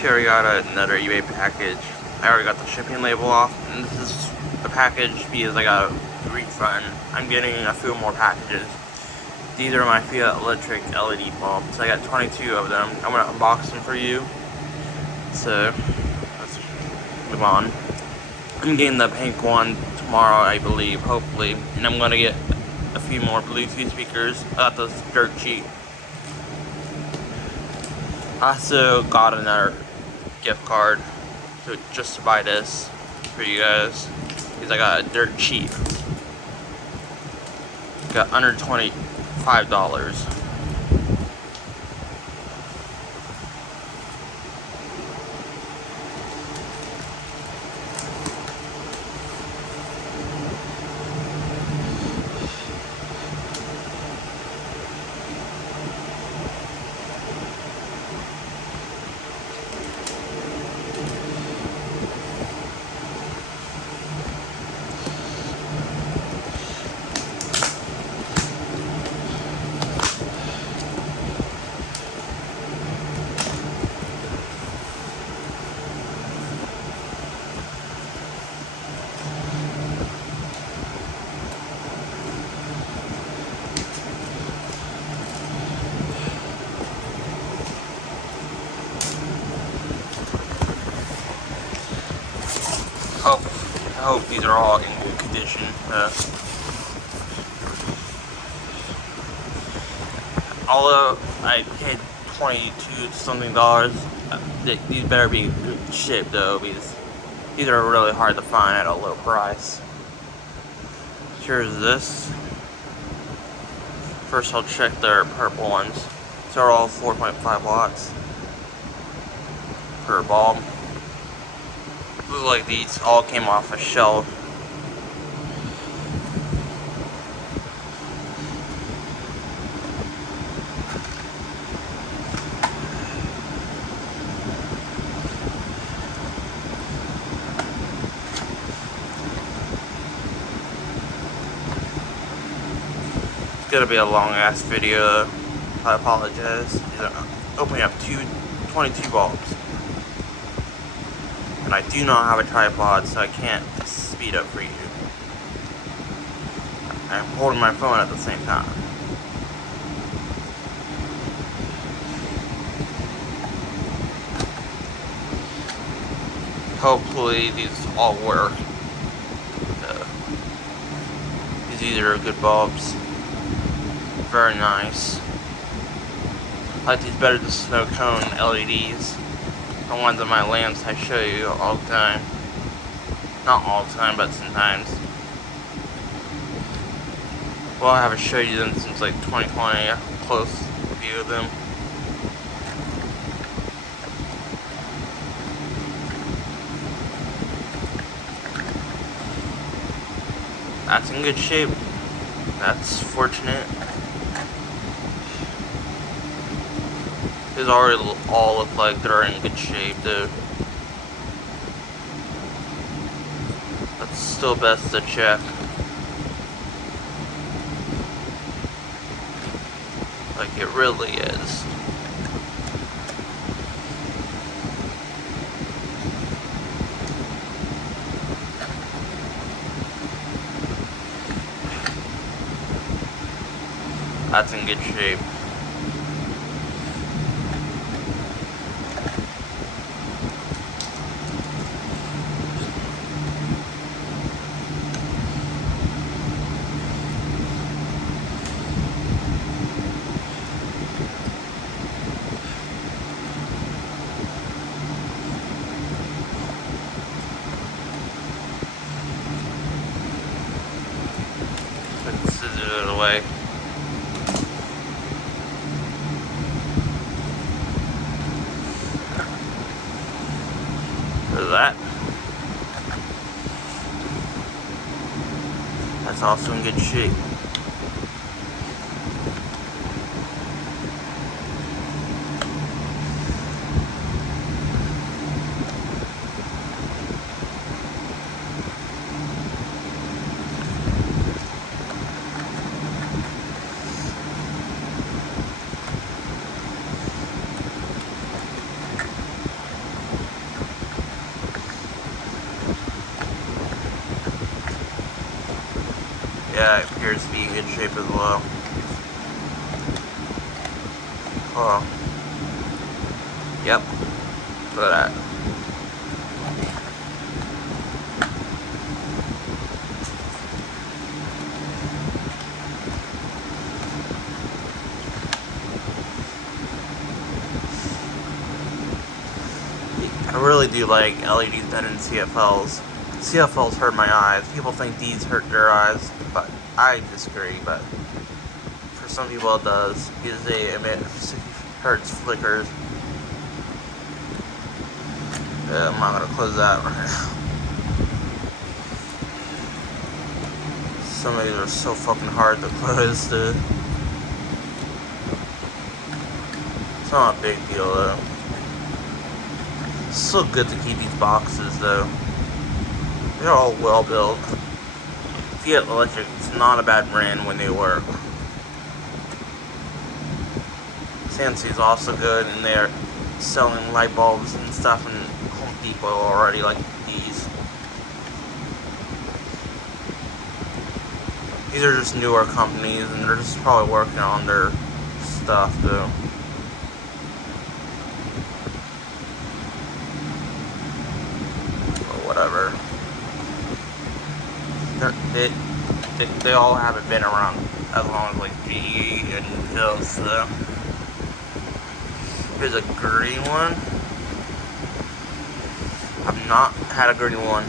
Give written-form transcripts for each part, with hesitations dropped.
Here we got another eBay package. I already got the shipping label off, and this is a package because I got a refund. I'm getting a few more packages. These are my Fiat electric LED bulbs. I got 22 of them. I'm gonna unbox them for you. So let's move on. I'm getting the pink one tomorrow, I believe, hopefully, and I'm gonna get a few more Bluetooth speakers. I got those dirt cheap. I also got another gift card just to buy this for you guys because I got it dirt cheap. Got under $25. I hope these are all in good condition. Although I paid $22 something, these better be good shape though, because these are really hard to find at a low price. Here's this. First I'll check their purple ones. These are all 4.5 watts per bulb. Looks like these all came off a shelf. It's gonna be a long ass video. I apologize. I'm opening up 22 bulbs. And I do not have a tripod, so I can't speed up for you. I'm holding my phone at the same time. Hopefully these all work. These are good bulbs. Very nice. I like these better than snow cone LEDs. The ones on my lamps I show you all the time. Not all the time, but sometimes. Well, I haven't showed you them since like 2020. A close view of them. That's in good shape. That's fortunate. These already all look like they're in good shape, though. That's still best to check. Like it really is. That's in good shape. Let's scissor it away. That. That's also in good shape. Yeah, it appears to be in good shape as well. Oh. Yep. Look at that. I really do like LEDs better than CFLs. CFLs hurt my eyes. People think these hurt their eyes, but I disagree. But for some people it does, because they emit hertz flickers. I'm not gonna close that right now. Some of these are so fucking hard to close. It's not a big deal though. It's so good to keep these boxes though. They're all well built. Fiat Electric is not a bad brand when they work. Sansi's also good, and they're selling light bulbs and stuff in Home Depot already, like these. These are just newer companies, and they're just probably working on their stuff too. Or whatever. They all haven't been around as long as like GE and Philips. So. Here's a green one. I've not had a green one.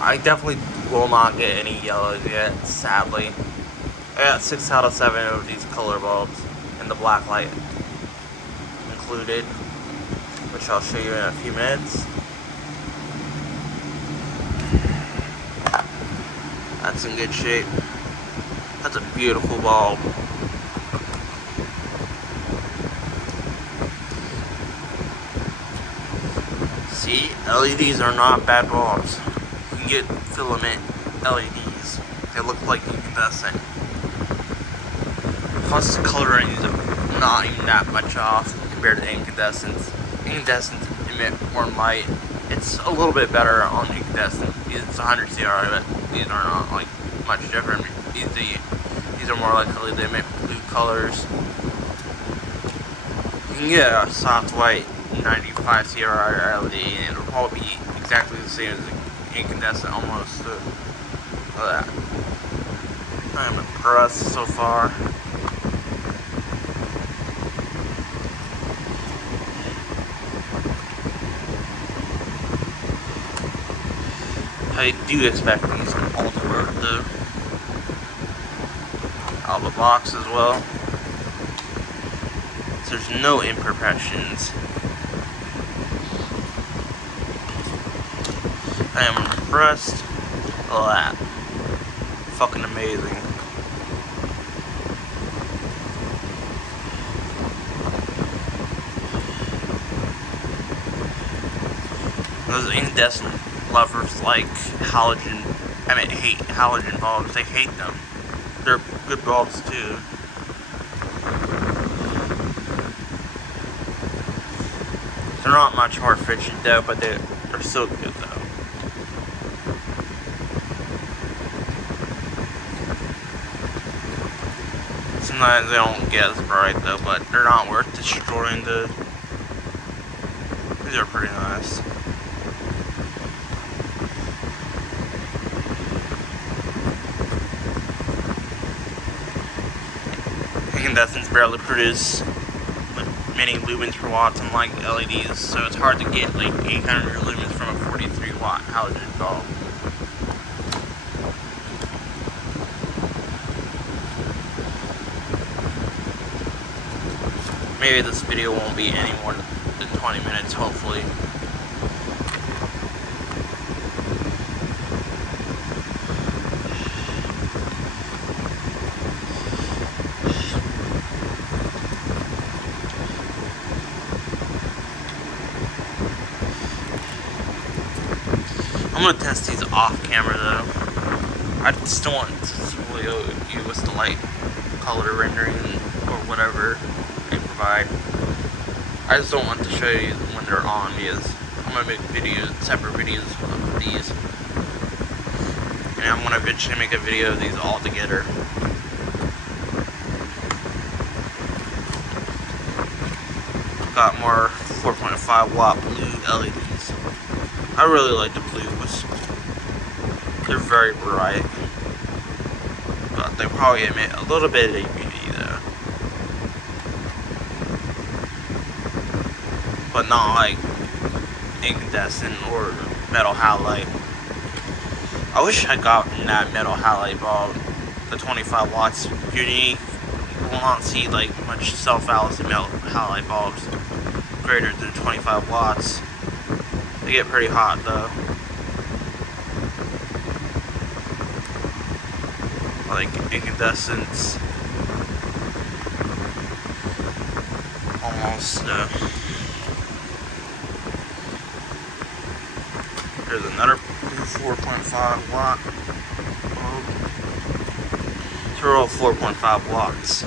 I definitely will not get any yellows yet, sadly. I got 6 out of 7 of these color bulbs, and the black light included, which I'll show you in a few minutes. That's in good shape. That's a beautiful bulb. See, LEDs are not bad bulbs. You can get filament LEDs. They look like incandescent. Plus, the coloring is not even that much off compared to incandescents. Incandescents emit more light. It's a little bit better on incandescent. It's 100 CRI, but these are not like much different. These are more likely they emit blue colors. You can get a soft white 95 CRI LED, and it'll probably be exactly the same as incandescent almost. Look at that. I'm impressed so far. I do expect these all to work though. Out of the box as well. So there's no imperfections. I am impressed. Look at that. Fucking amazing. Those incandescent lovers like hate halogen bulbs. They hate them. They're good bulbs too. They're not much more efficient though, but they're so good though. Sometimes they don't get as bright though, but they're not worth destroying. These are pretty nice. Incandescents barely produce many lumens per watt, unlike LEDs, so it's hard to get like 800 lumens from a 43 watt halogen bulb. Maybe this video won't be any more than 20 minutes, hopefully. I'm gonna test these off camera though. I just don't want to really you with the light color rendering or whatever they provide. I just don't want to show you when they're on because I'm gonna make videos, separate videos of these. And I'm gonna eventually make a video of these all together. Got more 4.5 watt blue LEDs. I really like the blues. They're very bright. But they probably emit a little bit of UV though. But not like incandescent or metal halide. I wish I got that metal halide bulb, the 25 watts. You will not see like much self-balancing metal halide bulbs greater than 25 watts. They get pretty hot though. Like incandescents, almost. Here's another 4.5 watt bulb. They're all 4.5 watts.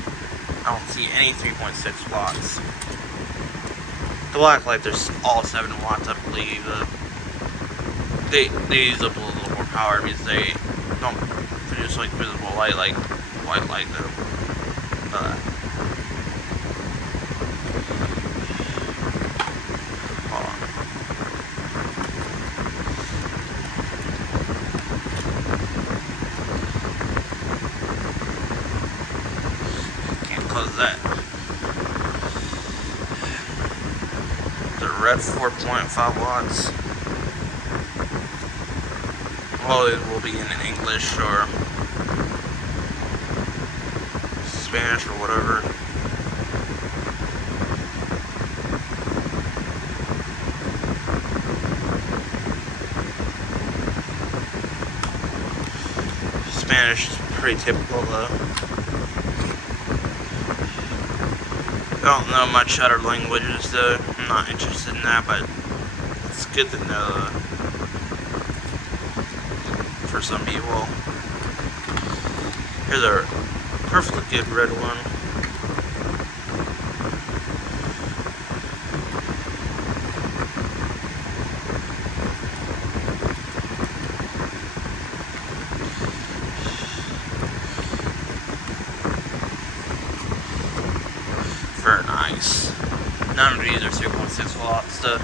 I don't see any 3.6 watts. The black light, there's all 7 watts, I believe. They use up a little more power because they don't produce like visible light like white light though. Hold on. Can't close that. The red 4.5 watts. Well, it will be in English or Spanish or whatever. Spanish is pretty typical though. I don't know much other languages though. I'm not interested in that, but it's good to know for some people. Here's a perfectly good red one. Very nice. None of these are 3.6 watts though.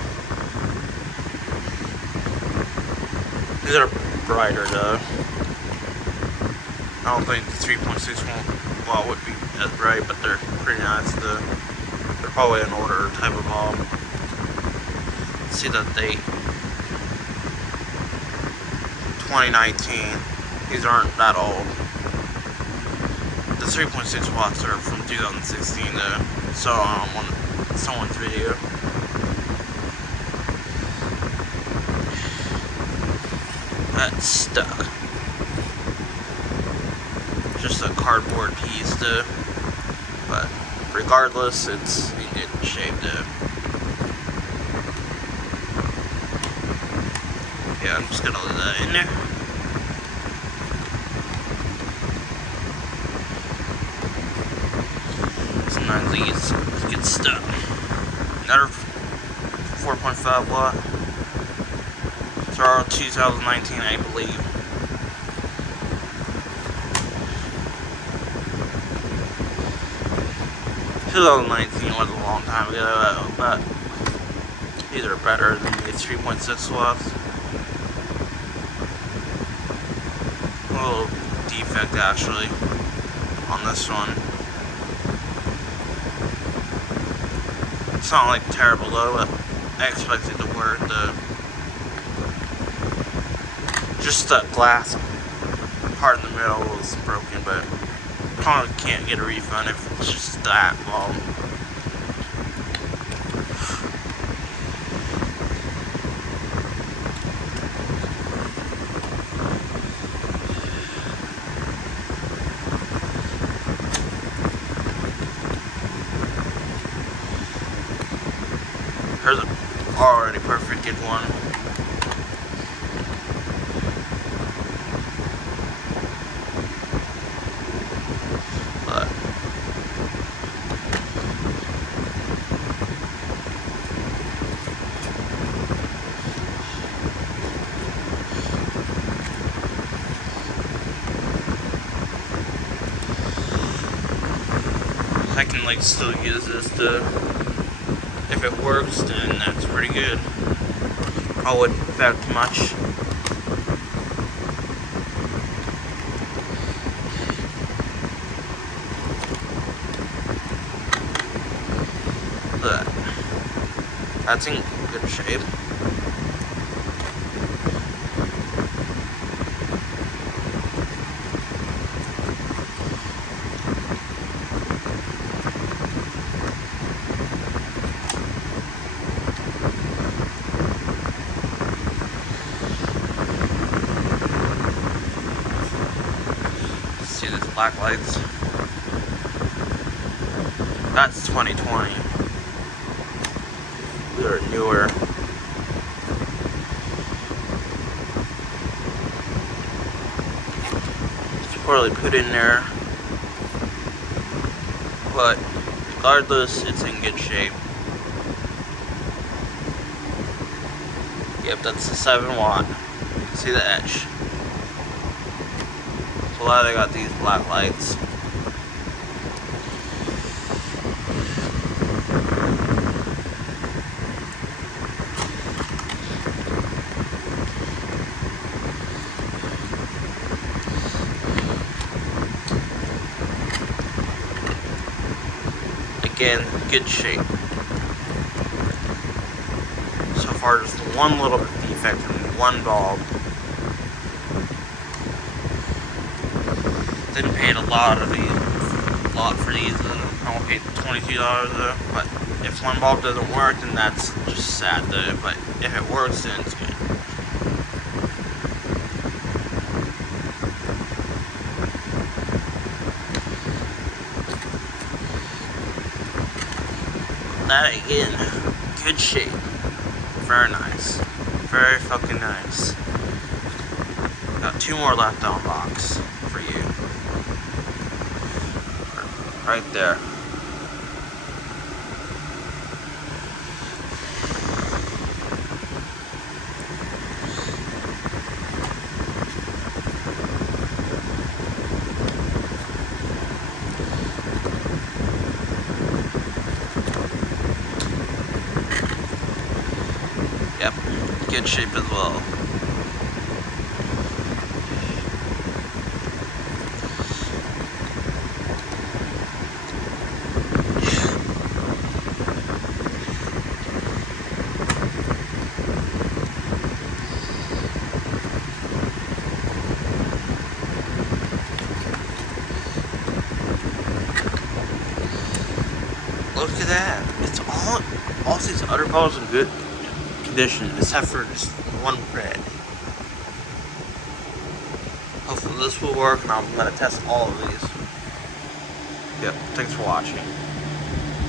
These are brighter though. I don't think the 3.6 watt would be as bright, but they're pretty nice though. They're probably an older type of bulb. Let's see the date. 2019. These aren't that old. The 3.6 watts are from 2016 though. So on someone's video. That's stuck. Just a cardboard piece though. But regardless, it's in good shape though. Yeah, I'm just gonna leave that in there. Sometimes these get stuck. Another 4.5 watt. They're all 2019, I believe. (2019) was a long time ago, but these are better than the 3.6 watts. A little defect actually on this one. It's not like terrible though, but I expected to work. Just that glass part in the middle was broken, but probably can't get a refund if it's just that bulb. Here's an already perfect good one. I can like still use this to, if it works, then that's pretty good. Probably wouldn't affect much. But that's in good shape. See these black lights? That's 2020. They're newer. It's poorly put in there, but regardless, it's in good shape. Yep, that's the 7 watt. You can see the edge. So why they got these black lights. Again, good shape. So far, just one little defect in one bulb. Didn't pay a lot for these. I only paid $22 though. But if one bulb doesn't work, then that's just sad though. But if it works, then it's good. That again, good shape. Very nice. Very fucking nice. Got 2 more left on box for you. Right there. Yep, good shape as well. Look at that. It's all these other balls in good condition, except for just one red. Hopefully this will work, and I'm gonna test all of these. Yep, thanks for watching.